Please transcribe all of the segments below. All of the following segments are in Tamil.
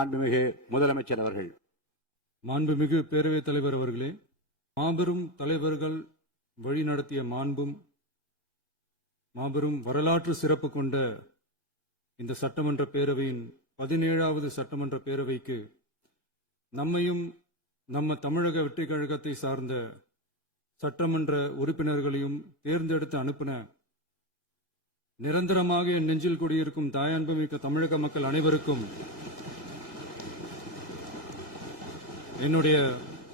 மாண்புமிகு முதலமைச்சர் அவர்கள். மாண்புமிகு பேரவைத் தலைவர் அவர்களே, மாபெரும் தலைவர்கள் வழிநடத்திய மாபெரும் வரலாற்று சிறப்பு கொண்ட இந்த சட்டமன்ற பேரவையின் 17வது சட்டமன்ற பேரவைக்கு நம்மையும் நம்ம தமிழக வெற்றி கழகத்தை சார்ந்த சட்டமன்ற உறுப்பினர்களையும் தேர்ந்தெடுத்து அனுப்பின நிரந்தரமாக என் நெஞ்சில் குடியிருக்கும் தாயன்புமிக்க தமிழக மக்கள் அனைவருக்கும் என்னுடைய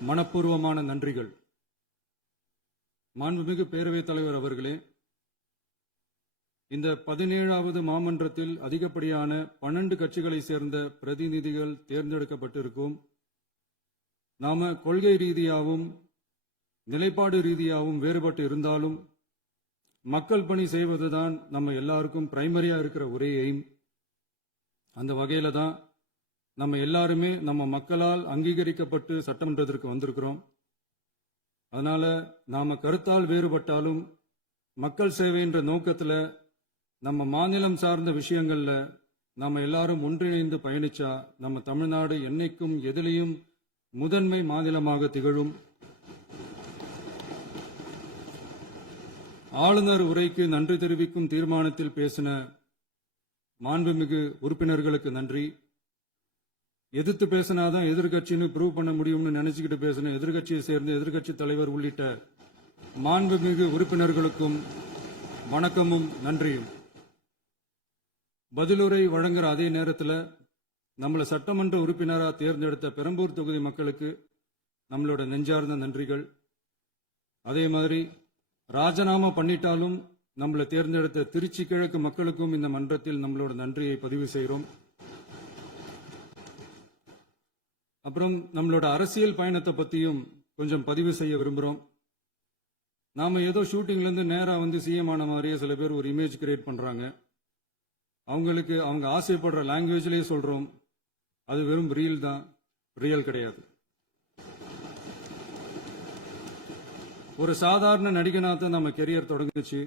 மனப்பூர்வமான நன்றிகள். மாண்புமிகு பேரவைத் தலைவர் அவர்களே, இந்த 17வது மாமன்றத்தில் அதிகப்படியான 12 கட்சிகளை சேர்ந்த பிரதிநிதிகள் தேர்ந்தெடுக்கப்பட்டிருக்கும். நாம கொள்கை ரீதியாகவும் நிலைப்பாடு ரீதியாகவும் வேறுபட்டு இருந்தாலும் மக்கள் பணி செய்வதுதான் நம்ம எல்லாருக்கும் பிரைமரியா இருக்கிற ஒரே எய்ம். அந்த வகையில தான் நம்ம எல்லாருமே நம்ம மக்களால் அங்கீகரிக்கப்பட்டு சட்டமன்றத்திற்கு வந்திருக்கிறோம். அதனால நாம கருத்தால் வேறுபட்டாலும் மக்கள் சேவை என்ற நோக்கத்தில் நம்ம மாநிலம் சார்ந்த விஷயங்கள்ல நாம எல்லாரும் ஒன்றிணைந்து பயணிச்சா நம்ம தமிழ்நாடு என்னைக்கும் எதிலையும் முதன்மை மாநிலமாக திகழும். ஆளுநர் உரைக்கு நன்றி தெரிவிக்கும் தீர்மானத்தில் பேசின மாண்புமிகு உறுப்பினர்களுக்கு நன்றி. எதிர்த்து பேசினாதான் எதிர்கட்சின்னு ப்ரூவ் பண்ண முடியும்னு நினைச்சுக்கிட்டு பேசின எதிர்கட்சியை சேர்ந்த எதிர்கட்சி தலைவர் உள்ளிட்ட மாண்புமிகு உறுப்பினர்களுக்கும் வணக்கமும் நன்றியும். பதிலுரை வழங்குற அதே நேரத்தில் நம்மளை சட்டமன்ற உறுப்பினராக தேர்ந்தெடுத்த பெரம்பூர் தொகுதி மக்களுக்கு நம்மளோட நெஞ்சார்ந்த நன்றிகள். அதே மாதிரி ராஜினாமா பண்ணிட்டாலும் நம்மளை தேர்ந்தெடுத்த திருச்சி கிழக்கு மக்களுக்கும் இந்த மன்றத்தில் நம்மளோட நன்றியை பதிவு செய்கிறோம். அப்புறம் நம்மளோட அரசியல் பயணத்தை பத்தியும் கொஞ்சம் பதிவு செய்ய விரும்புகிறோம். நாம ஏதோ ஷூட்டிங்ல இருந்து நேரா வந்து சிஎம் ஆன மாதிரியே சில பேர் ஒரு இமேஜ் கிரியேட் பண்றாங்க. அவங்களுக்கு அவங்க ஆசைப்படுற லாங்குவேஜ்லயே சொல்றோம், அது வெறும் ரீல் தான், ரியல் கிடையாது. ஒரு சாதாரண நடிகனாக நம்ம கெரியர் தொடங்குச்சு.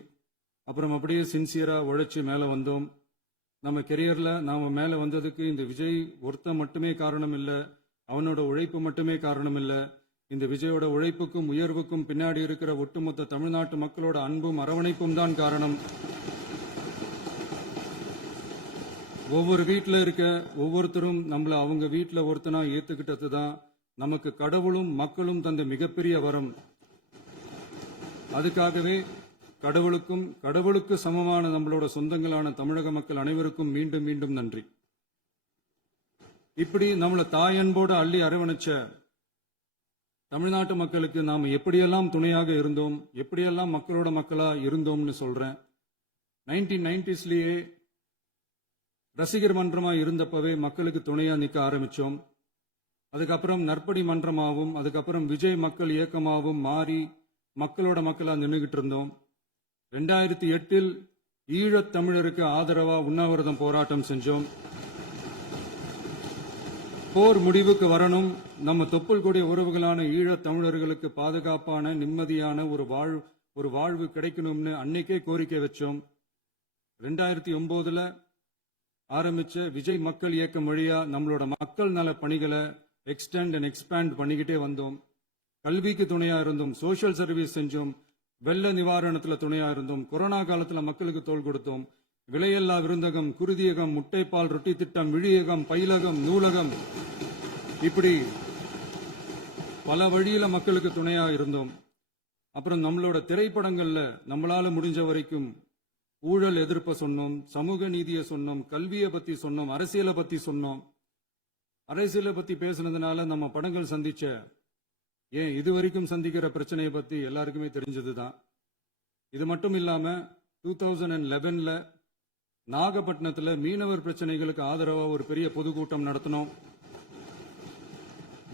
அப்புறம் அப்படியே சின்சியரா உழைச்சி மேல வந்தோம். நம்ம கெரியர்ல நாம மேல வந்ததுக்கு இந்த விஜய் ஒருத்தன் மட்டுமே காரணம் இல்லை, அவனோட உழைப்பு மட்டுமே காரணம் இல்லை. இந்த விஜயோட உழைப்புக்கும் உயர்வுக்கும் பின்னாடி இருக்கிற ஒட்டுமொத்த தமிழ்நாட்டு மக்களோட அன்பும் அரவணைப்பும் தான் காரணம். ஒவ்வொரு வீட்டில் இருக்க ஒவ்வொருத்தரும் நம்மள அவங்க வீட்டில் ஒருத்தனா ஏத்துக்கிட்டது தான் நமக்கு கடவுளும் மக்களும் தந்த மிகப்பெரிய வரம். அதுக்காகவே கடவுளுக்கு சமமான நம்மளோட சொந்தங்களான தமிழக மக்கள் அனைவருக்கும் மீண்டும் மீண்டும் நன்றி. இப்படி நம்மள தாயன்போடு அள்ளி அரவணைச்ச தமிழ்நாட்டு மக்களுக்கு நாம் எப்படியெல்லாம் துணையாக இருந்தோம், எப்படியெல்லாம் மக்களோட மக்களா இருந்தோம்னு சொல்றேன். 1990ஸ்லயே ரசிகர் மன்றமா இருந்தப்பவே மக்களுக்கு துணையா நிற்க ஆரம்பிச்சோம். அதுக்கப்புறம் நற்படி மன்றமாகவும் அதுக்கப்புறம் விஜய் மக்கள் இயக்கமாகவும் மாறி மக்களோட மக்களா நின்றுகிட்டு இருந்தோம். 2008 ஈழத் தமிழருக்கு ஆதரவா உண்ணாவிரதம் போராட்டம் செஞ்சோம். போர் முடிவுக்கு வரணும், நம்ம தொப்புள் கூடிய உறவுகளான ஈழத் தமிழர்களுக்கு பாதுகாப்பான நிம்மதியான ஒரு வாழ்வு கிடைக்கணும்னு அன்னைக்கே கோரிக்கை வச்சோம். 2009 ஆரம்பிச்ச விஜய் மக்கள் இயக்கம் வழியா நம்மளோட மக்கள் நல பணிகளை எக்ஸ்டெண்ட் அண்ட் எக்ஸ்பேண்ட் பண்ணிக்கிட்டே வந்தோம். கல்விக்கு துணையா இருந்தோம், சோசியல் சர்வீஸ் செஞ்சோம், வெள்ள நிவாரணத்துல துணையா இருந்தோம், கொரோனா காலத்துல மக்களுக்கு தோள் கொடுத்தோம். விலையில்லா விருந்தகம், குருதியகம், முட்டைப்பால் ரொட்டி திட்டம், விழியகம், பயிலகம், நூலகம், இப்படி பல வழியில மக்களுக்கு துணையா இருந்தோம். அப்புறம் நம்மளோட திரைப்படங்கள்ல நம்மளால முடிஞ்ச வரைக்கும் ஊழல் எதிர்ப்ப சொன்னோம், சமூக நீதியை சொன்னோம், கல்வியை பத்தி சொன்னோம், அரசியலை பத்தி சொன்னோம். அரசியலை பத்தி பேசுனதுனால நம்ம படங்கள் சந்திச்ச இதுவரைக்கும் சந்திக்கிற பிரச்சனையை பத்தி எல்லாருக்குமே தெரிஞ்சதுதான். இது மட்டும் இல்லாம 2011 நாகப்பட்டினத்துல மீனவர் பிரச்சனைகளுக்கு ஆதரவா ஒரு பெரிய பொதுக்கூட்டம் நடத்தினோம்.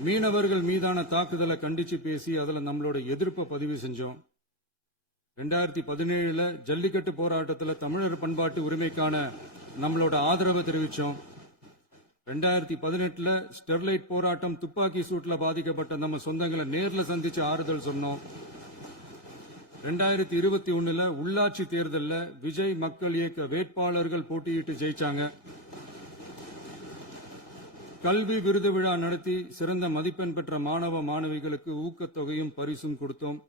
மீனவர்கள் மீதான தாக்குதலை கண்டிச்சு பேசி அதுல நம்மளோட எதிர்ப்பை பதிவு செஞ்சோம். 2017 ஜல்லிக்கட்டு போராட்டத்தில் தமிழர் பண்பாட்டு உரிமைக்கான நம்மளோட ஆதரவை தெரிவிச்சோம். 2018 ஸ்டெர்லைட் போராட்டம், துப்பாக்கி சூட்ல பாதிக்கப்பட்ட நம்ம சொந்தங்களை நேர்ல சந்திச்சு ஆறுதல் சொன்னோம். 2021 உள்ளாட்சி தேர்தலில் விஜய் மக்கள் இயக்க வேட்பாளர்கள் போட்டியிட்டு ஜெயிச்சாங்க. கல்வி விருது விழா நடத்தி சிறந்த மதிப்பெண் பெற்ற மாணவ மாணவிகளுக்கு ஊக்கத்தொகையும் பரிசும் கொடுத்தோம்.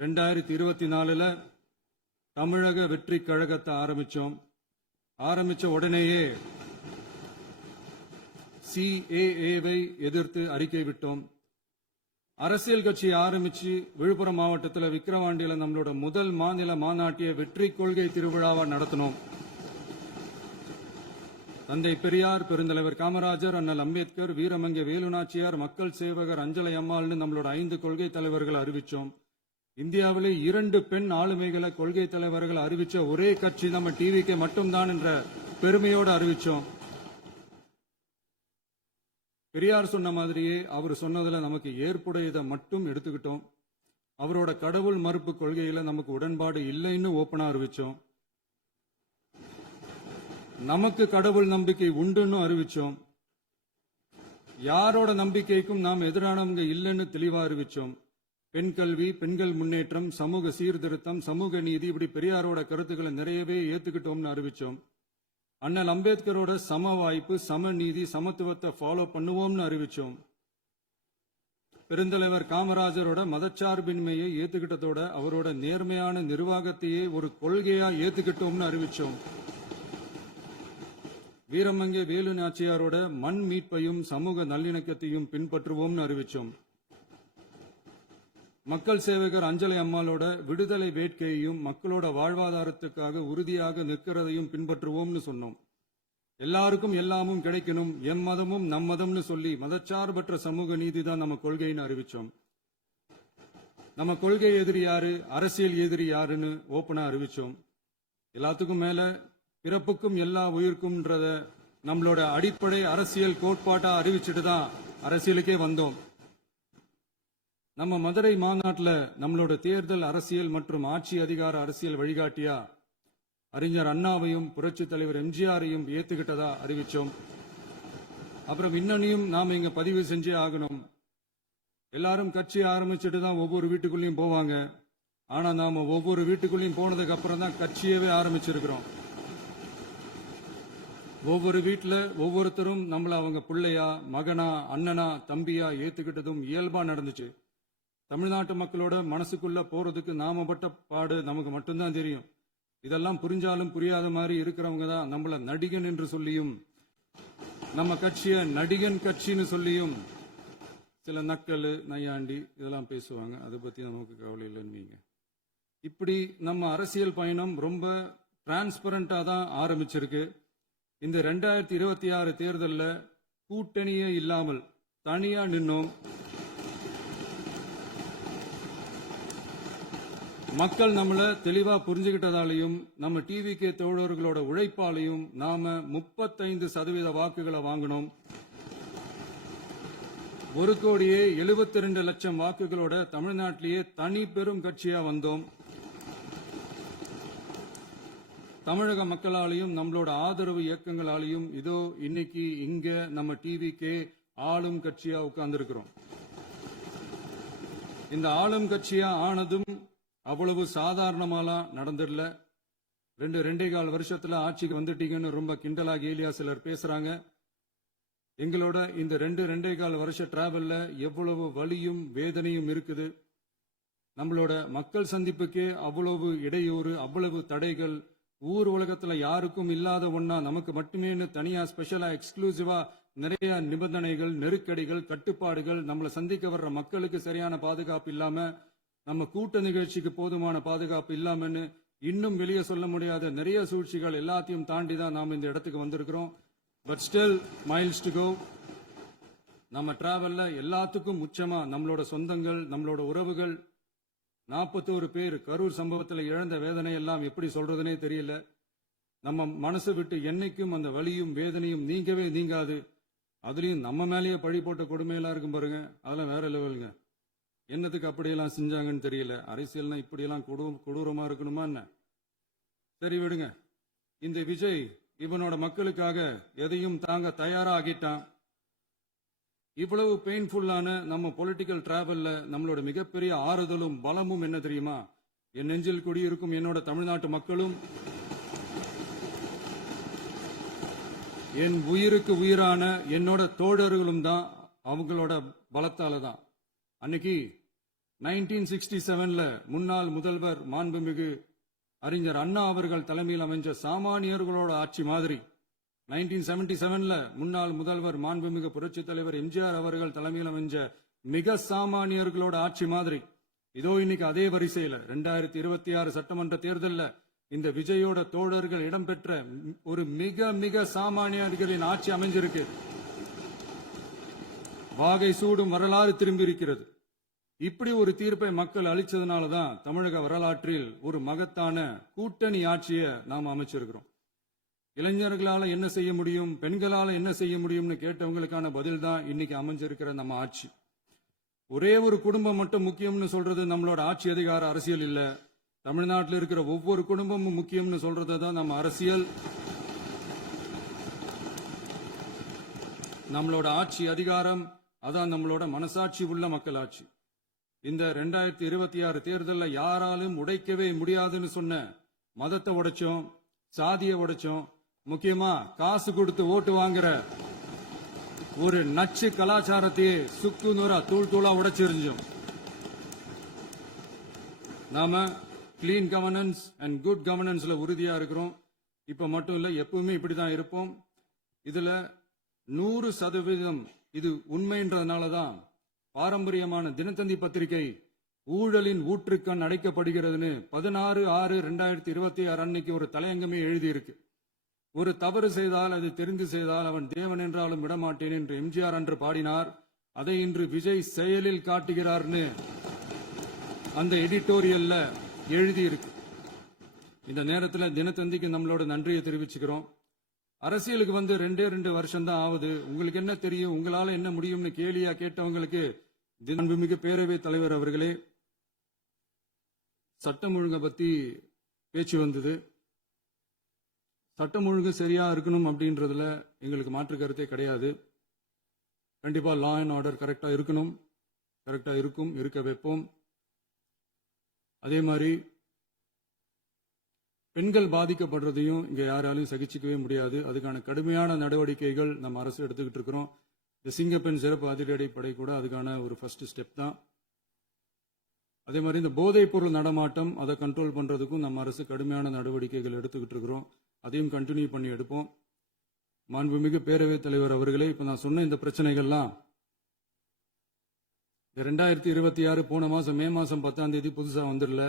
2024ல தமிழக வெற்றி கழகத்தை ஆரம்பிச்ச உடனேயே CAA-வை எதிர்த்து அறிக்கை விட்டோம். அரசியல் கட்சி ஆரம்பிச்சு விழுப்புரம் மாவட்டத்தில் விக்கிரவாண்டியில நம்மளோட முதல் மாநில மாநாட்டிய வெற்றி கொள்கை திருவிழாவை நடத்தினோம். தந்தை பெரியார், பெருந்தலைவர் காமராஜர், அண்ணல் அம்பேத்கர், வீரமங்கை வேலுநாச்சியார், மக்கள் சேவகர் அஞ்சலை அம்மாள்னு நம்மளோட 5 கொள்கை தலைவர்களை அறிவிச்சோம். இந்தியாவிலே 2 பெண் ஆளுமைகளை கொள்கை தலைவர்கள் அறிவிச்ச ஒரே கட்சி நம்ம டிவிக்கு மட்டும்தான் என்ற பெருமையோடு அறிவிச்சோம். பெரியார் சொன்ன மாதிரியே அவர் சொன்னதுல நமக்கு ஏற்புடையதை மட்டும் எடுத்துக்கிட்டோம். அவரோட கடவுள் மறுப்பு கொள்கையில நமக்கு உடன்பாடு இல்லைன்னு ஓப்பனா அறிவிச்சோம். நமக்கு கடவுள் நம்பிக்கை உண்டுன்னு அறிவிச்சோம். யாரோட நம்பிக்கைக்கும் நாம் எதிரானவங்க இல்லைன்னு தெளிவா அறிவிச்சோம். பெண் கல்வி, பெண்கள் முன்னேற்றம், சமூக சீர்திருத்தம், சமூக நீதி, இப்படி பெரியாரோட கருத்துக்களை நிறையவே ஏத்துக்கிட்டோம்னு அறிவிச்சோம். அண்ணல் அம்பேத்கரோட சம வாய்ப்பு, சமநீதி, சமத்துவத்தை ஃபாலோ பண்ணுவோம்னு அறிவிச்சோம். பெருந்தலைவர் காமராஜரோட மதச்சார்பின்மையை ஏத்துக்கிட்டதோட அவரோட நேர்மையான நிர்வாகத்தையே ஒரு கொள்கையா ஏத்துக்கிட்டோம்னு அறிவிச்சோம். வீரமங்கை வேலு நாச்சியாரோட மண் மீட்பையும் சமூக நல்லிணக்கத்தையும் பின்பற்றுவோம்னு அறிவிச்சோம். மக்கள் சேவகர் அஞ்சலை அம்மாளோட விடுதலை வேட்கையையும் மக்களோட வாழ்வாதாரத்துக்காக உறுதியாக நிற்கிறதையும் பின்பற்றுவோம்னு சொன்னோம். எல்லாருக்கும் எல்லாமும் கிடைக்கணும், எம் மதமும் நம் மதம்னு சொல்லி மதச்சார்பற்ற சமூக நீதி தான் நம்ம கொள்கைன்னு அறிவிச்சோம். நம்ம கொள்கை எதிரி யாரு, அரசியல் எதிரி யாருன்னு ஓப்பனா அறிவிச்சோம். எல்லாத்துக்கும் மேல பிறப்புக்கும் எல்லா உயிருக்கும்ன்றத நம்மளோட அடிப்படை அரசியல் கோட்பாட்டா அறிவிச்சுட்டு தான் அரசியலுக்கே வந்தோம். நம்ம மதுரை மாநாட்டில் நம்மளோட தேர்தல் அரசியல் மற்றும் ஆட்சி அதிகார அரசியல் வழிகாட்டியா அறிஞர் அண்ணாவையும் புரட்சி தலைவர் எம்ஜிஆரையும் ஏத்துக்கிட்டதா அறிவிச்சோம். அப்புறம் இன்னனையும் நாம இங்க பதிவு செஞ்சே ஆகணும். எல்லாரும் கட்சி ஆரம்பிச்சுட்டு தான் ஒவ்வொரு வீட்டுக்குள்ளேயும் போவாங்க. ஆனா நாம ஒவ்வொரு வீட்டுக்குள்ளேயும் போனதுக்கு அப்புறம் தான் கட்சியவே ஆரம்பிச்சிருக்கிறோம். ஒவ்வொரு வீட்டுல ஒவ்வொருத்தரும் நம்மள அவங்க பிள்ளையா, மகனா, அண்ணனா, தம்பியா ஏத்துக்கிட்டதும் இயல்பா நடந்துச்சு. தமிழ்நாட்டு மக்களோட மனசுக்குள்ள போறதுக்கு நாம பட்ட பாடு நமக்கு மட்டும்தான் தெரியும். இதெல்லாம் புரிஞ்சாலும் புரியாத மாதிரி இருக்கிறவங்க தான் நம்மள நடிகன் என்று சொல்லியும் நம்ம கட்சிய நடிகன் கட்சின்னு சொல்லியும் சில நக்கல், நையாண்டி இதெல்லாம் பேசுவாங்க. அதை பத்தி நமக்கு கவலை இல்லைன்னு. இப்படி நம்ம அரசியல் பயணம் ரொம்ப டிரான்ஸ்பரண்டா தான் ஆரம்பிச்சிருக்கு. இந்த 2026 தேர்தலில் கூட்டணியே இல்லாமல் தனியா நின்னோம். மக்கள் நம்மள தெளிவா புரிஞ்சுகிட்டதாலையும் நம்ம டிவிகே தோழர்களோட உழைப்பாலையும் நாம 35% வாக்குகளை வாங்கினோம். 1,72,00,000 வாக்குகளோட தமிழ்நாட்டிலேயே தனி பெரும் கட்சியா வந்தோம். தமிழக மக்களாலையும் நம்மளோட ஆதரவு இயக்கங்களாலையும் இதோ இன்னைக்கு இங்க நம்ம டிவிகே ஆளும் கட்சியா உட்கார்ந்திருக்கிறோம். இந்த ஆளும் கட்சியா ஆனதும் அவ்வளவு சாதாரணமாலாம் நடந்துடல. 2.25 வருஷத்துல ஆட்சிக்கு வந்துட்டீங்கன்னு ரொம்ப கிண்டலா கேலியா சிலர் பேசுறாங்க. எங்களோட இந்த 2.25 வருஷ டிராவல்ல எவ்வளவு வலியும் வேதனையும் இருக்குது. நம்மளோட மக்கள் சந்திப்புக்கே அவ்வளவு இடையூறு, அவ்வளவு தடைகள், ஊர் உலகத்துல யாருக்கும் இல்லாத ஒன்னா நமக்கு மட்டுமே தனியா ஸ்பெஷலா எக்ஸ்க்ளூசிவா நிறைய நிபந்தனைகள், நெருக்கடிகள், கட்டுப்பாடுகள், நம்மளை சந்திக்க வர்ற மக்களுக்கு சரியான பாதுகாப்பு இல்லாம, நம்ம கூட்ட நிகழ்ச்சிக்கு போதுமான பாதுகாப்பு இல்லாமன்னு இன்னும் வெளியே சொல்ல முடியாத நிறைய சூழ்ச்சிகள் எல்லாத்தையும் தாண்டி தான் நாம் இந்த இடத்துக்கு வந்திருக்கிறோம். But still miles to go. நம்ம டிராவல்ல எல்லாத்துக்கும் உச்சமா நம்மளோட சொந்தங்கள், நம்மளோட உறவுகள், 41 பேர் கரூர் சம்பவத்தில் இழந்த வேதனை எல்லாம் எப்படி சொல்றதுனே தெரியல. நம்ம மனசு விட்டு என்னைக்கும் அந்த வலியும் வேதனையும் நீங்கவே நீங்காது. அதுலயும் நம்ம மேலேயே பழி போட்ட கொடுமையெல்லாம் இருக்கும் பாருங்க, அதெல்லாம் வேற லெவலுங்க. என்னத்துக்கு அப்படியெல்லாம் செஞ்சாங்கன்னு தெரியல. அரசியல்னா இப்படியெல்லாம் கொடூரமா இருக்கணுமா என்ன? சரி விடுங்க. இந்த விஜய் இவனோட மக்களுக்காக எதையும் தாங்க தயாரா ஆகிட்டான். இவ்வளவு பெயின்ஃபுல்லான நம்ம பொலிட்டிக்கல் டிராவல்ல நம்மளோட மிகப்பெரிய ஆறுதலும் பலமும் என்ன தெரியுமா? என் நெஞ்சில் குடியிருக்கும் என்னோட தமிழ்நாட்டு மக்களும் என் உயிருக்கு உயிரான என்னோட தோழர்களும் தான் அவங்களோட பலத்தால தான். அன்னைக்கு 1967ல முன்னாள் முதல்வர் மாண்புமிகு அறிஞர் அண்ணா அவர்கள் தலைமையில் அமைஞ்ச சாமானியர்களோட ஆட்சி மாதிரி 1977ல முன்னாள் முதல்வர் மாண்புமிகு புரட்சித் தலைவர் எம்ஜிஆர் அவர்கள் தலைமையில் அமைஞ்ச மிக சாமானியர்களோட ஆட்சி மாதிரி இதோ இன்னைக்கு அதே வரிசையில 2026 சட்டமன்ற தேர்தல்ல இந்த விஜயோட தோழர்கள் இடம்பெற்ற ஒரு மிக மிக சாமானியர்களின் ஆட்சி அமைஞ்சிருக்கு. வாகை சூடும் வரலாறு திரும்பி இருக்கிறது. இப்படி ஒரு தீர்ப்பை மக்கள் அளிச்சதுனாலதான் தமிழக வரலாற்றில் ஒரு மகத்தான கூட்டணி ஆட்சியை நாம் அமைச்சிருக்கிறோம். இளைஞர்களால என்ன செய்ய முடியும், பெண்களால என்ன செய்ய முடியும்னு கேட்டவங்களுக்கான பதில் தான் இன்னைக்கு அமைஞ்சிருக்கிற நம்ம ஆட்சி. ஒரே ஒரு குடும்பம் மட்டும் முக்கியம்னு சொல்றது நம்மளோட ஆட்சி அதிகார அரசியல் இல்ல. தமிழ்நாட்டில் இருக்கிற ஒவ்வொரு குடும்பமும் முக்கியம்னு சொல்றது தான் நம்ம அரசியல். நம்மளோட ஆட்சி அதிகாரம் அதான் நம்மளோட மனசாட்சி உள்ள மக்களாட்சி. இந்த 2026 தேர்தலில் யாராலும் உடைக்கவே முடியாதுன்னு சொன்ன மதத்தை உடைச்சோம், சாதியை உடைச்சோம், முக்கியமா காசு கொடுத்து ஓட்டு வாங்குற ஒரு நச்சு கலாச்சாரத்தையே சுக்கு நூறா தூள் தூளா உடைச்சிருந்தோம். நாம கிளீன் கவர்னன்ஸ் அண்ட் குட் கவர்னன்ஸ்ல உறுதியா இருக்கிறோம். இப்ப மட்டும் இல்ல, எப்பவுமே இப்படிதான் இருப்போம். இதுல 100% இது உண்மைன்றதுனாலதான் பாரம்பரியமான தினத்தந்தி பத்திரிகை ஊழலின் ஊற்றுக்கண் அடைக்கப்படுகிறதுன்னு 16/6/2026 அன்னைக்கு ஒரு தலையங்கமே எழுதியிருக்கு. ஒரு தவறு செய்தால் அது தெரிந்து செய்தால் அவன் தேவன் என்றாலும் விடமாட்டேன் என்று எம்ஜிஆர் அன்று பாடினார். அதை இன்று விஜய் செயலில் காட்டுகிறார்னு அந்த எடிட்டோரியல்ல எழுதியிருக்கு. இந்த நேரத்தில் தினத்தந்திக்கு நம்மளோட நன்றியை தெரிவிச்சுக்கிறோம். அரசியலுக்கு வந்து 2 வருஷம் தான் ஆகுது. உங்களுக்கு என்ன தெரியும், உங்களால என்ன முடியும்னு கேலியா கேட்டவங்களுக்கு அன்புமிகு பேரவைத் தலைவர் அவர்களே, சட்டம் ஒழுங்கை பத்தி பேச்சு வந்தது. சட்டம் ஒழுங்கு சரியா இருக்கணும் அப்படின்றதுல எங்களுக்கு மாற்று கருத்தே கிடையாது. கண்டிப்பா லா அண்ட் ஆர்டர் கரெக்டா இருக்கணும், கரெக்டா இருக்கும், இருக்க வைப்போம். அதே மாதிரி பெண்கள் பாதிக்கப்படுறதையும் இங்க யாராலையும் சகிச்சுக்கவே முடியாது. அதுக்கான கடுமையான நடவடிக்கைகள் நம்ம அரசு எடுத்துக்கிட்டு இருக்கிறோம். இந்த சிங்கப்பெண் சிறப்பு அதிரடி படை கூட அதுக்கான ஒரு ஃபர்ஸ்ட் ஸ்டெப் தான். அதே மாதிரி இந்த போதைப் பொருள் நடமாட்டம் அதை கண்ட்ரோல் பண்றதுக்கும் நம்ம அரசு கடுமையான நடவடிக்கைகள் எடுத்துக்கிட்டு இருக்கிறோம். அதையும் கண்டினியூ பண்ணி எடுப்போம். மாண்புமிகு பேரவைத் தலைவர் அவர்களே, இப்ப நான் சொன்ன இந்த பிரச்சனைகள்லாம் 2026 போன மாசம் மே மாசம் 10ஆம் தேதி புதுசா வந்துடல.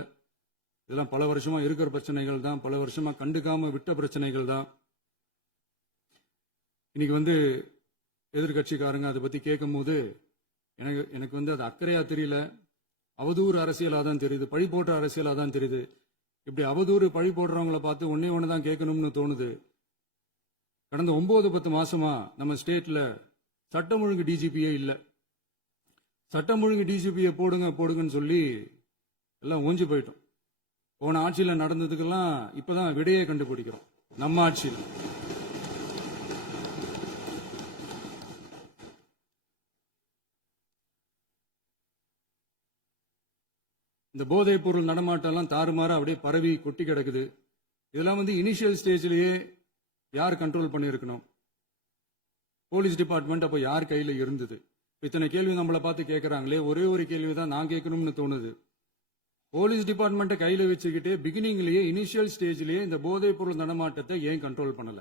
இதெல்லாம் பல வருஷமா இருக்கிற பிரச்சனைகள் தான், பல வருஷமா கண்டுக்காம விட்ட பிரச்சனைகள் தான். இன்னைக்கு வந்து எதிர்கட்சிக்காரங்க அதை பத்தி கேட்கும் போது எனக்கு வந்து அது அக்கறையா தெரியல, அவதூறு அரசியலா தான் தெரியுது, பழி போட்ட அரசியலா தான் தெரியுது. இப்படி அவதூறு பழி போடுறவங்களை பார்த்து ஒன்னே ஒண்ணுதான் கேட்கணும்னு தோணுது. கடந்த 9-10 மாசமா நம்ம ஸ்டேட்ல சட்டம் ஒழுங்கு டிஜிபியே இல்ல. சட்டம் ஒழுங்கு டிஜிபியை போடுங்கன்னு சொல்லி எல்லாம் ஓஞ்சி போயிட்டோம். போன ஆட்சியில நடந்ததுக்கெல்லாம் இப்பதான் விடையே கண்டுபிடிக்கிறோம் நம்ம ஆட்சியில். இந்த போதைப் பொருள் நடமாட்டம் எல்லாம் தாறுமாறா அப்படியே பரவி கொட்டி கிடக்குது. இதெல்லாம் வந்து இனிஷியல் ஸ்டேஜ்லயே யார் கண்ட்ரோல் பண்ணியிருக்கணும்? போலீஸ் டிபார்ட்மெண்ட் அப்ப யார் கையில இருந்தது? இத்தனை கேள்வி நம்மளை பார்த்து கேட்கறாங்களே, ஒரே ஒரு கேள்வி தான் நான் கேட்கணும்னு தோணுது. போலீஸ் டிபார்ட்மெண்ட்டை கையில வச்சுக்கிட்டே பிகினிங்லயே இனிஷியல் ஸ்டேஜ்லயே இந்த போதைப் பொருள் நடமாட்டத்தை ஏன் கண்ட்ரோல் பண்ணல?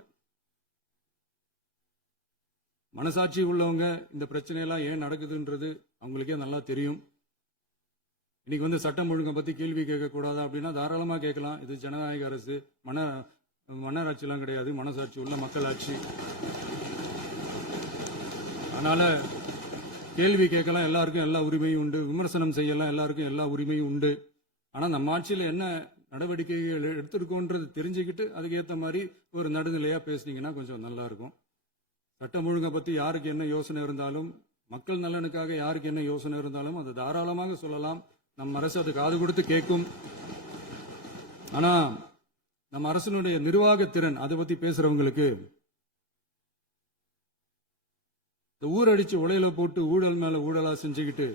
மனசாட்சி உள்ளவங்க இந்த பிரச்சனையெல்லாம் ஏன் நடக்குதுன்றது அவங்களுக்கே நல்லா தெரியும். இன்னைக்கு வந்து சட்டம் ஒழுங்கை பத்தி கேள்வி கேட்கக்கூடாதா அப்படின்னா தாராளமா கேட்கலாம். இது ஜனநாயக அரசு, மன்னராட்சி எல்லாம் கிடையாது, மனசாட்சி உள்ள மக்களாட்சி. அதனால கேள்வி கேட்கலாம், எல்லாருக்கும் எல்லா உரிமையும் உண்டு. விமர்சனம் செய்யலாம், எல்லாருக்கும் எல்லா உரிமையும் உண்டு. ஆனா நம்ம ஆட்சியில என்ன நடவடிக்கைகள் எடுத்திருக்கோன்றது தெரிஞ்சுக்கிட்டு அதுக்கு ஏற்ற மாதிரி ஒரு நடுநிலையா பேசுனீங்கன்னா கொஞ்சம் நல்லா இருக்கும். சட்டம் ஒழுங்கை பத்தி யாருக்கு என்ன யோசனை இருந்தாலும், மக்கள் நலனுக்காக யாருக்கு என்ன யோசனை இருந்தாலும் அதை தாராளமாக சொல்லலாம். நம்ம அரசு அது காது கொடுத்து கேட்கும். ஆனா நம்ம அரசினுடைய நிர்வாகத்திறன் அதை பத்தி பேசுறவங்களுக்கு இந்த ஊரடிச்சு உலையில போட்டு ஊழல் மேல ஊழலா செஞ்சுக்கிட்டு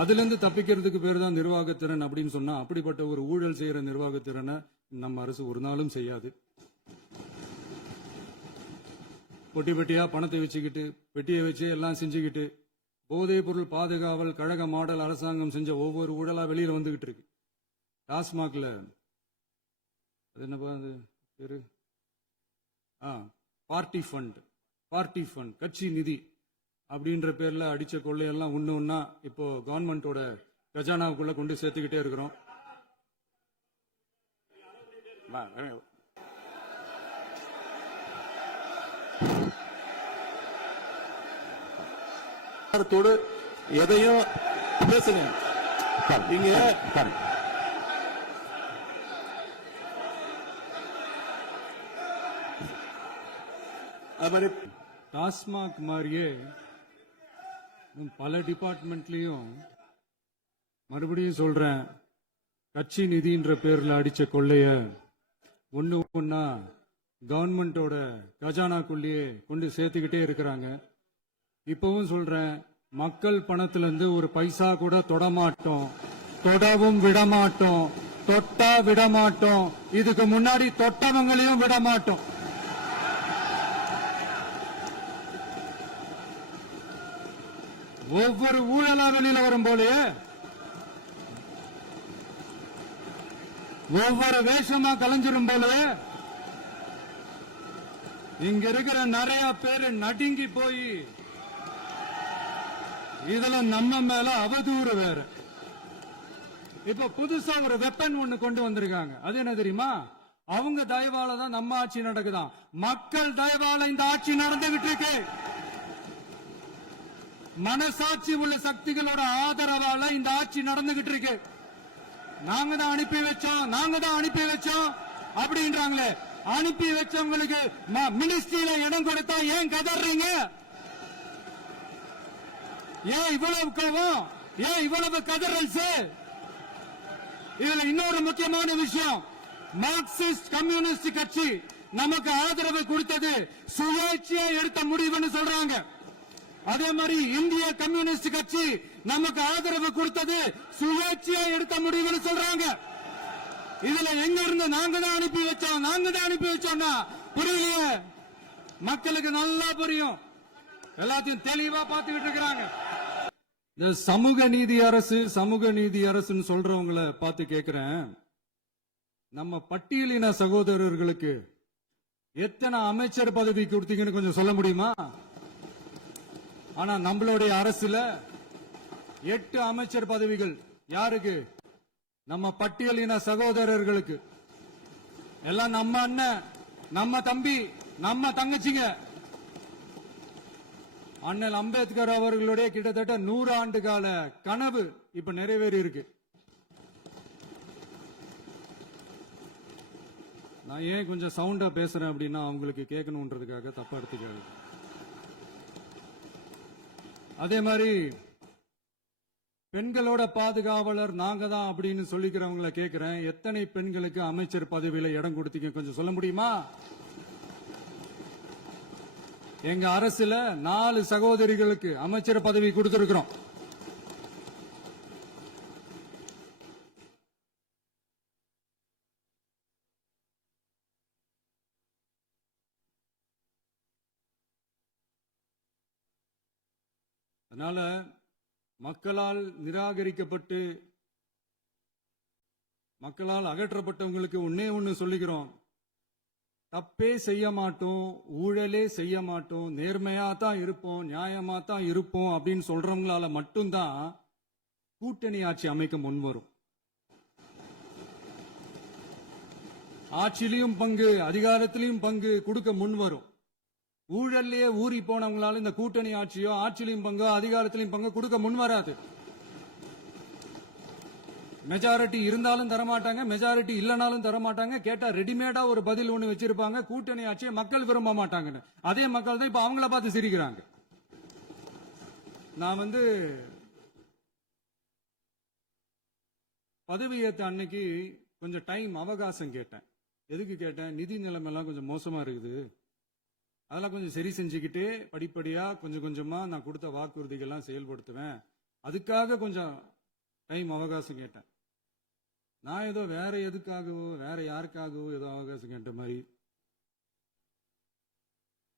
அதுல இருந்து தப்பிக்கிறதுக்கு பேர் தான் நிர்வாகத்திறன் அப்படின்னு சொன்னா, அப்படிப்பட்ட ஒரு ஊழல் செய்யற நிர்வாகத்திறனை நம்ம அரசு ஒரு நாளும் செய்யாது. பொட்டி பெட்டியா பணத்தை வச்சுக்கிட்டு பெட்டியை வச்சு எல்லாம் செஞ்சுக்கிட்டு போதைப் பொருள் பாதுகாவல் கழக மாடல் அரசாங்கம் செஞ்ச ஒவ்வொரு ஊழலா வெளியில வந்துகிட்டு இருக்கு. டாஸ்மாக்ல அது என்னப்பா அது பேரு பார்ட்டி ஃபண்ட் கட்சி நிதி அப்படின்ற பேர்ல அடிச்ச கொள்ளையெல்லாம் ஒண்ணா இப்போ கவர்மெண்டோட கஜானாவுக்குள்ள கொண்டு சேர்த்துக்கிட்டே இருக்கிறோம். எதையும் பேசுங்க இங்க. டாஸ்மாக் மாதிரியே பல டிபார்ட்மெண்ட்லயும் மறுபடியும் சொல்றேன், கட்சி நிதின்ற பேர்ல அடிச்ச கொள்ளைய ஒண்ணா கவர்மெண்டோட கஜானாக்குள்ளேயே கொண்டு சேர்த்துக்கிட்டே இருக்கிறாங்க. இப்பவும் சொல்றேன், மக்கள் பணத்துல இருந்து ஒரு பைசா கூட தொடமாட்டோம், தொடவும் விடமாட்டோம், தொட்டா விடமாட்டோம், இதுக்கு முன்னாடி தொட்டவங்களையும் விடமாட்டோம். ஒவ்வொரு ஊழலா வெளியில வரும் போலயே ஒவ்வொரு வேஷமா கலைஞ்சிரும் போலயே இங்க இருக்கிற நிறைய பேரு நடுங்கி போய் இதுல நம்ம மேல அவதூறு வேற. இப்ப புதுசா ஒரு வெப்பன் ஒண்ணு கொண்டு வந்திருக்காங்க. அது என்ன தெரியுமா? அவங்க தயவால தான் நம்ம ஆட்சி நடக்குதாம். மக்கள் தயவால இந்த ஆட்சி நடந்துகிட்டு இருக்கு. மனசாட்சி உள்ள சக்திகளோட ஆதரவால இந்த ஆட்சி நடந்துகிட்டு இருக்கு. நாங்க தான் அனுப்பி வச்சோம் அப்படின்றாங்களே. அனுப்பி வச்சவங்களுக்கு மினிஸ்ட்ரியில இடம் கொடுத்தா ஏன் கதறீங்க? ஏன் இவ்வளவு கோவம்? ஏன் இவ்வளவு கதறல்ஸ்? இதுல இன்னொரு முக்கியமான விஷயம், மார்க்சிஸ்ட் கம்யூனிஸ்ட் கட்சி நமக்கு ஆதரவு கொடுத்தது சுயேட்சையா எடுத்த முடிவுன்னு சொல்றாங்க. அதே மாதிரி இந்திய கம்யூனிஸ்ட் கட்சி நமக்கு ஆதரவு கொடுத்தது சுயேட்சையா எடுத்த முடிவுன்னு சொல்றாங்க. இதுல எங்க இருந்து நாங்க தான் அனுப்பி வச்சோம்னா புரியலையே. மக்களுக்கு நல்லா புரியும், எல்லாத்தையும் தெளிவா பார்த்துக்கிட்டு இருக்கிறாங்க. இந்த சமூக நீதி அரசுன்னு சொல்றவங்களை பார்த்து கேட்கிறேன், நம்ம பட்டியலின சகோதரர்களுக்கு எத்தனை அமைச்சர் பதவி கொடுத்தீங்கன்னு கொஞ்சம் சொல்ல முடியுமா? ஆனா நம்மளுடைய அரசுல 8 அமைச்சர் பதவிகள் யாருக்கு? நம்ம பட்டியலின சகோதரர்களுக்கு. எல்லாம் நம்ம அண்ணன், நம்ம தம்பி, நம்ம தங்கச்சிங்க. அண்ணல் அம்பேத்கர் அவர்களுடைய கிட்டத்தட்ட 100 ஆண்டு கால கனவு இப்ப நிறைவேறி இருக்கு. நான் ஏன் கொஞ்சம் சவுண்டா பேசுறேன் அப்படின்னா அவங்களுக்கு கேட்கணும்ன்றதுக்காக தப்பா எடுத்துக்காது. அதே மாதிரி பெண்களோட பாதுகாவலர் நாங்க தான் அப்படின்னு சொல்லிக்கிறவங்களை கேட்கிறேன், எத்தனை பெண்களுக்கு அமைச்சர் பதவியில இடம் கொடுத்தீங்க கொஞ்சம் சொல்ல முடியுமா? எங்க அரசுல 4 சகோதரிகளுக்கு அமைச்சர் பதவி கொடுத்திருக்கிறோம். அதனால மக்களால் நிராகரிக்கப்பட்டு மக்களால் அகற்றப்பட்டவங்களுக்கு ஒண்ணு சொல்லிக்கிறோம், தப்பே செய்ய மாட்டோம், ஊழலே செய்ய மாட்டோம், நேர்மையா தான் இருப்போம், நியாயமா தான் இருப்போம் அப்படின்னு சொல்றவங்களால மட்டும்தான் கூட்டணி ஆட்சி அமைக்க முன்வரும். ஆட்சியிலையும் பங்கு, அதிகாரத்திலையும் பங்கு கொடுக்க முன்வரும். ஊழல்லையே ஊறி போனவங்களால இந்த கூட்டணி ஆட்சியோ ஆட்சியிலையும் பங்கு அதிகாரத்திலையும் பங்கு கொடுக்க முன்வராது. மெஜாரிட்டி இருந்தாலும் தரமாட்டாங்க, மெஜாரிட்டி இல்லனாலும் தரமாட்டாங்க. கேட்டா ரெடிமேடா ஒரு பதில் ஒண்ணு வச்சிருப்பாங்க, கூட்டணி ஆட்சியை மக்கள் விரும்ப மாட்டாங்கன்னு. அதே மக்கள் தான் இப்ப அவங்கள பார்த்து சிரிக்கிறாங்க. நான் பதவி ஏத்த அன்னைக்கு கொஞ்சம் டைம் அவகாசம் கேட்டேன். எதுக்கு கேட்டேன்? நிதி நிலைமை எல்லாம் கொஞ்சம் மோசமா இருக்குது, அதெல்லாம் கொஞ்சம் சரி செஞ்சுக்கிட்டு படிப்படியா கொஞ்சம் கொஞ்சமா நான் கொடுத்த வாக்குறுதிகள்லாம் செயல்படுத்துவேன், அதுக்காக கொஞ்சம் டைம் அவகாசம் கேட்டேன். நான் ஏதோ வேற எதுக்காகவோ வேற யாருக்காகவோ ஏதோ அவகாசம் கேட்ட மாதிரி.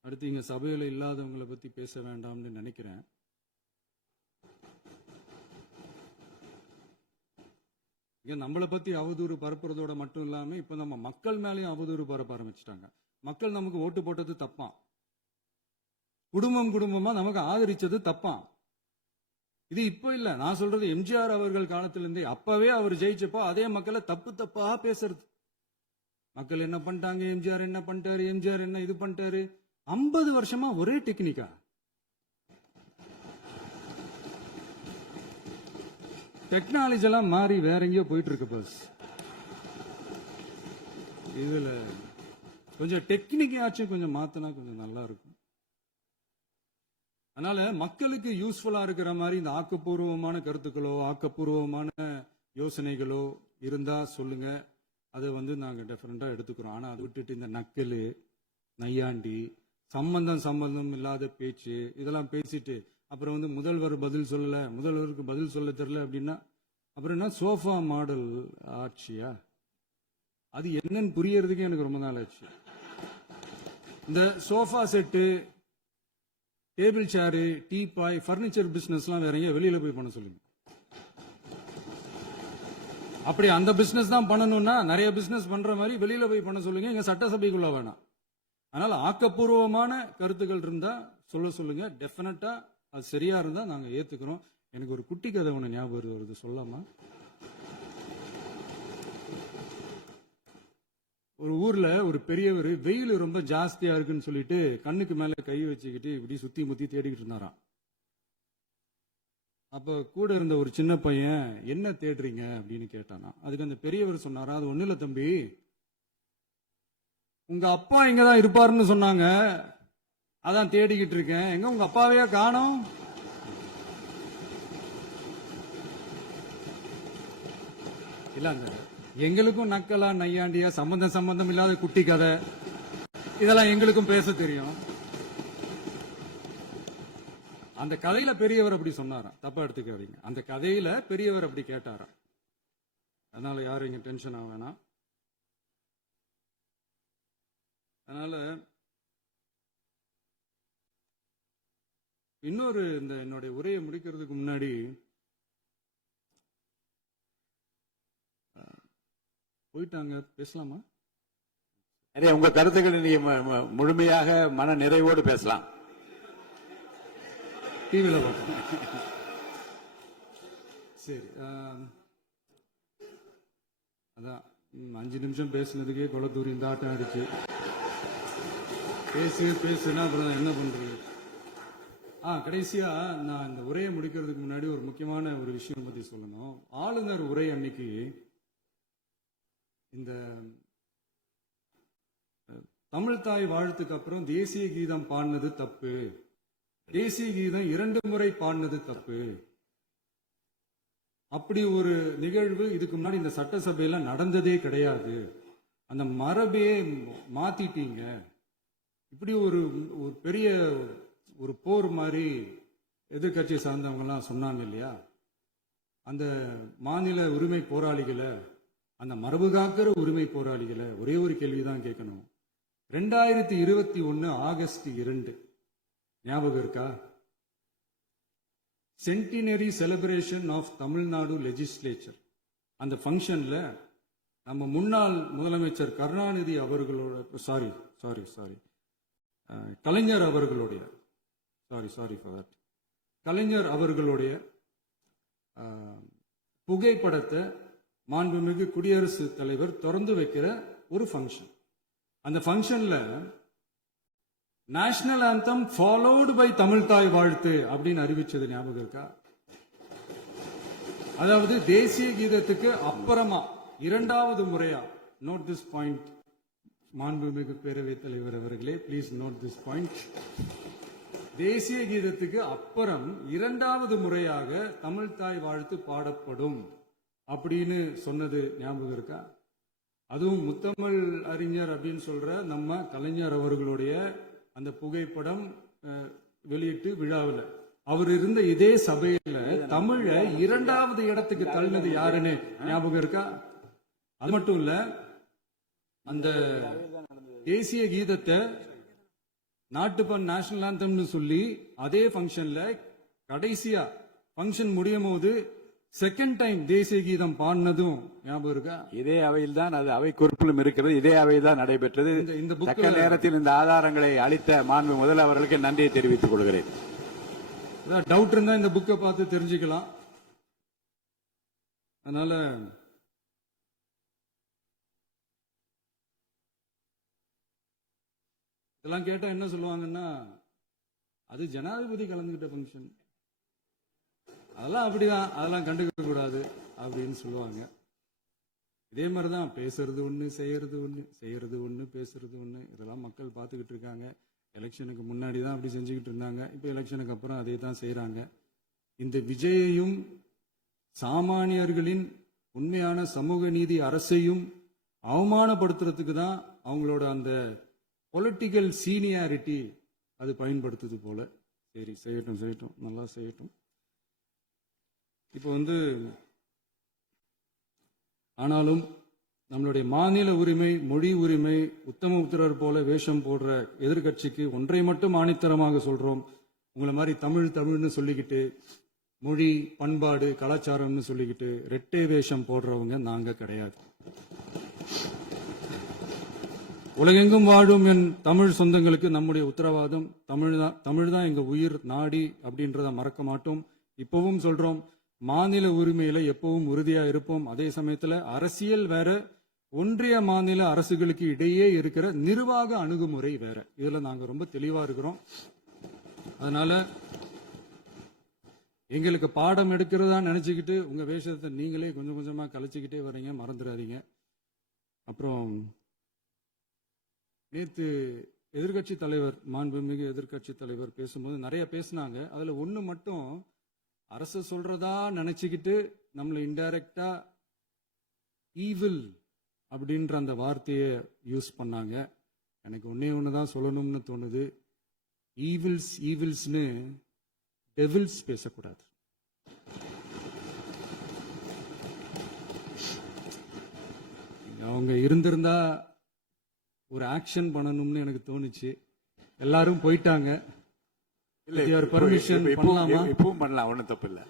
அடுத்து இங்க சபையில இல்லாதவங்களை பத்தி பேச வேண்டாம்னு நினைக்கிறேன். இங்க நம்மளை பத்தி அவதூறு பரப்புறதோட மட்டும் இல்லாம இப்ப நம்ம மக்கள் மேலேயும் அவதூறு பரப்ப ஆரம்பிச்சிட்டாங்க. மக்கள் நமக்கு ஓட்டு போட்டது தப்பான், குடும்பம் குடும்பமா நமக்கு ஆதரிச்சது தப்பான். இது இப்ப இல்ல, நான் சொல்றது எம்ஜிஆர் அவர்கள் காலத்திலிருந்தே. அப்பவே அவர் ஜெயிச்சப்போ அதே மக்களை தப்பு தப்பா பேசுறது. மக்கள் என்ன பண்ணிட்டாங்க, எம்ஜிஆர் என்ன பண்ணிட்டாரு, எம்ஜிஆர் என்ன இது பண்ணிட்டாரு. 50 வருஷமா ஒரே டெக்னிக்கா. டெக்னாலஜி எல்லாம் மாறி வேற எங்கேயோ போயிட்டு இருக்கு பஸ். இதுல கொஞ்சம் டெக்னிக்காச்சும் கொஞ்சம் மாத்தினா கொஞ்சம் நல்லா இருக்கும். அதனால மக்களுக்கு யூஸ்ஃபுல்லா இருக்கிற மாதிரி இந்த ஆக்கப்பூர்வமான கருத்துக்களோ ஆக்கப்பூர்வமான யோசனைகளோ இருந்தா சொல்லுங்க. அதை நாங்க டெஃபரெண்டா எடுத்துக்கிறோம். ஆனா அதை விட்டுட்டு இந்த நக்கலு நையாண்டி சம்பந்தம் இல்லாத பேச்சு இதெல்லாம் பேசிட்டு அப்புறம் முதல்வர் பதில் சொல்லல, முதல்வருக்கு பதில் சொல்ல தெரியல அப்படின்னா அப்புறம் என்ன சோஃபா மாடல் ஆட்சியா? அது என்னன்னு புரியறதுக்கு எனக்கு ரொம்ப நாள் ஆச்சு. இந்த sofa set, table chair, teapoy, furniture பிசினஸ்லாம் வேற எங்க வெளியில போய் பண்ண சொல்லுங்க. அப்படி அந்த பிசினஸ் தான் பண்ணணும்னா நிறைய பிசினஸ் பண்ற மாதிரி வெளியில போய் பண்ண சொல்லுங்க. எங்க சட்டசபைக்குள்ள வேணாம். அதனால ஆக்கப்பூர்வமான கருத்துக்கள் இருந்தா சொல்லுங்க. டெஃபினட்டா அது சரியா இருந்தா நாங்க ஏத்துக்கிறோம். எனக்கு ஒரு குட்டி கதை ஒண்ணு ஞாபகம் வருது, சொல்லாமா? ஒரு ஊர்ல ஒரு பெரியவர் வெயில் ரொம்ப ஜாஸ்தியா இருக்குன்னு சொல்லிட்டு கண்ணுக்கு மேல கை வச்சுக்கிட்டு இப்படி சுத்தி முத்தி தேடிக்கிட்டு இருந்தாராம். அப்ப கூட இருந்த ஒரு சின்ன பையன் என்ன தேடுறீங்க அப்படின்னு கேட்டானா. அதுக்கு அந்த பெரியவர் சொன்னாரா, அது ஒண்ணு இல்ல தம்பி, உங்க அப்பா இங்கதான் இருப்பாருன்னு சொன்னாங்க, அதான் தேடிக்கிட்டு இருக்கேன். எங்க உங்க அப்பாவையா காணோம்? இல்ல எங்களுக்கும் நக்கலா நையாண்டியா சம்பந்தம் இல்லாத குட்டி கதை இதெல்லாம் எங்களுக்கும் பேச தெரியும். அந்த கதையில பெரியவர் அப்படி சொன்னாராம், தப்பா எடுத்துக்காதீங்க. அந்த கதையில பெரியவர் அப்படி கேட்டாராம். அதனால யாரும் இங்க டென்ஷன் ஆக வேணாம். அதனால இன்னொரு இந்த என்னுடைய உரையை முடிக்கிறதுக்கு முன்னாடி போயிட்டாங்க, பேசலாமா? உங்க கருத்துக்களை நீங்க முழுமையாக மன நிறைவோடு பேசலாம். டிவியில பார்த்தோம். சரி, அதான் 5 நிமிஷம் பேசுனதுக்கே கொலத்தூரி இந்த ஆட்டம் ஆயிடுச்சு. பேசுனா அப்புறம் என்ன பண்றது? கடைசியா நான் இந்த உரையை முடிக்கிறதுக்கு முன்னாடி ஒரு முக்கியமான ஒரு விஷயம் பத்தி சொல்லணும். ஆளுநர் உரை அன்னைக்கு இந்த தமிழ் தாய் வாழ்த்துக்கு அப்புறம் தேசிய கீதம் பாடினது தப்பு, தேசிய கீதம் 2 முறை பாடினது தப்பு, அப்படி ஒரு நிகழ்வு இதுக்கு முன்னாடி இந்த சட்டசபையில நடந்ததே கிடையாது, அந்த மரபையே மாத்திட்டீங்க, இப்படி ஒரு பெரிய ஒரு போர் மாதிரி எதிர்கட்சி சார்ந்தவங்க எல்லாம் சொன்னாங்க இல்லையா? அந்த மாநில உரிமை போராளிகளை, அந்த மரபு காக்கிற உரிமை போராளிகளை ஒரே ஒரு கேள்விதான் கேட்கணும். 2021 ஆகஸ்ட் 2 ஞாபகம் இருக்கா? Centenary celebration of Tamil Nadu legislature. அந்த ஃபங்க்ஷன்ல நம்ம முன்னாள் முதலமைச்சர் கருணாநிதி அவர்களோட கலைஞர் அவர்களுடைய கலைஞர் அவர்களுடைய புகைப்படத்தை மாண்புமிகு குடியரசுத் தலைவர் திறந்து வைக்கிற ஒரு ஃபங்க்ஷன். அந்த ஃபங்க்ஷன்ல national anthem followed by Tamil Thai Vazhthu அப்படின்னு அறிவிச்சது ஞாபகம் இருக்கா? அதாவது தேசிய கீதத்துக்கு அப்புறமா 2வது முறையா, நோட் திஸ் பாயிண்ட் மாண்புமிகு பேரவைத் தலைவர் அவர்களே, பிளீஸ் நோட் திஸ் பாயிண்ட். தேசிய கீதத்துக்கு அப்புறம் 2வது முறையாக தமிழ் தாய் வாழ்த்து பாடப்படும் அப்படின்னு சொன்னது ஞாபகம் இருக்கா? அதுவும் முத்தமிழ் அறிஞர் அப்படின்னு சொல்ற நம்ம கலைஞர் அவர்களுடைய அந்த புகைப்படம் வெளியிட்டு விழாவில் அவர் இருந்த இதே சபையில தமிழை 2வது இடத்துக்கு தள்ளினது யாருன்னு ஞாபகம் இருக்கா? அது மட்டும் இல்ல, அந்த தேசிய கீதத்தை நாட்டுப்பண் நேஷனல் ஆந்தம்னு சொல்லி அதே ஃபங்க்ஷன்ல கடைசியா ஃபங்க்ஷன் முடியும் போது செகண்ட் டைம் தேசிய கீதம் பாடினதும் ஞாபகம் இருக்கா? இதே அவையில் தான் அது அவை குறிப்பிலும் இருக்கிறது. இதே அவையில் தான் நடைபெற்றது. இந்த தக்க புக்ல நேரத்தில் இந்த ஆதாரங்களை அளித்த மாண்பு முதல்வர்களுக்கு நன்றியை தெரிவித்துக் கொள்கிறேன். டவுட் இருந்தா இந்த புக்கை பார்த்து தெரிஞ்சுக்கலாம். அதனால இதெல்லாம் கேட்டா என்ன சொல்லுவாங்கன்னா, அது ஜனாதிபதி கலந்துகிட்ட ஃபங்க்ஷன், அதெல்லாம் அப்படிதான், அதெல்லாம் கண்டுக்க கூடாது அப்படின்னு சொல்லுவாங்க. இதே மாதிரிதான் பேசுறது ஒண்ணு, செய்யறது ஒண்ணு, செய்யறது ஒண்ணு, பேசுறது ஒண்ணு. இதெல்லாம் மக்கள் பார்த்துக்கிட்டு இருக்காங்க. எலெக்ஷனுக்கு முன்னாடி தான் அப்படி செஞ்சுக்கிட்டு இருந்தாங்க. இப்போ எலெக்ஷனுக்கு அப்புறம் அதே தான் செய்யறாங்க. இந்த விஜயையும் சாமானியர்களின் உண்மையான சமூக நீதி அரசையும் அவமானப்படுத்துறதுக்கு தான் அவங்களோட அந்த பொலிட்டிக்கல் சீனியாரிட்டி அது பயன்படுத்துது போல. சரி, செய்யட்டும் செய்யட்டும், நல்லா செய்யட்டும். இப்போ ஆனாலும் நம்மளுடைய மாநில உரிமை, மொழி உரிமை, உத்தமபுத்திரர் போல வேஷம் போடுற எதிர்கட்சிக்கு ஒன்றை மட்டும் ஆணித்தரமாக சொல்றோம். உங்களை மாதிரி தமிழ் தமிழ்னு சொல்லிக்கிட்டு, மொழி, பண்பாடு, கலாச்சாரம்னு சொல்லிக்கிட்டு ரெட்டை வேஷம் போடுறவங்க நாங்க கிடையாது. உலகெங்கும் வாழும் என் தமிழ் சொந்தங்களுக்கு நம்முடைய உத்தரவாதம் தமிழ் தான் எங்க உயிர் நாடி அப்படின்றத மறக்க மாட்டோம். இப்பவும் சொல்றோம், மாநில உரிமையில எப்பவும் உறுதியா இருப்போம். அதே சமயத்துல அரசியல் வேற, ஒன்றிய மாநில அரசுகளுக்கு இடையே இருக்கிற நிர்வாக அணுகுமுறை வேற. இதுல நாங்க ரொம்ப தெளிவா இருக்கிறோம். அதனால எங்களுக்கு பாடம் எடுக்கிறதா நினைச்சுக்கிட்டு உங்க வேஷத்தை நீங்களே கொஞ்சம் கொஞ்சமா கலைச்சிக்கிட்டே வர்றீங்க, மறந்துடாதீங்க. அப்புறம் நேத்து எதிர்கட்சி தலைவர், மாண்புமிகு எதிர்கட்சி தலைவர் பேசும்போது நிறைய பேசினாங்க. அதுல ஒண்ணு மட்டும் அரசு சொல்றதா நினைச்சுக்கிட்டு நம்மளை இன்டைரக்டா ஈவில் அப்படின்ற அந்த வார்த்தையை யூஸ் பண்ணாங்க. எனக்கு ஒன்னே ஒண்ணுதான் சொல்லணும்னு தோணுது. ஈவில்ஸ்னு டெவில்ஸ் பேசக்கூடாது. அவங்க இருந்திருந்தா ஒரு ஆக்ஷன் பண்ணணும்னு எனக்கு தோணுச்சு. எல்லாரும் போயிட்டாங்க. இல்ல, பர்மிஷன் பண்ணலாமா? இப்பவும் பண்ணலாம், ஒண்ணும் தப்பு இல்ல.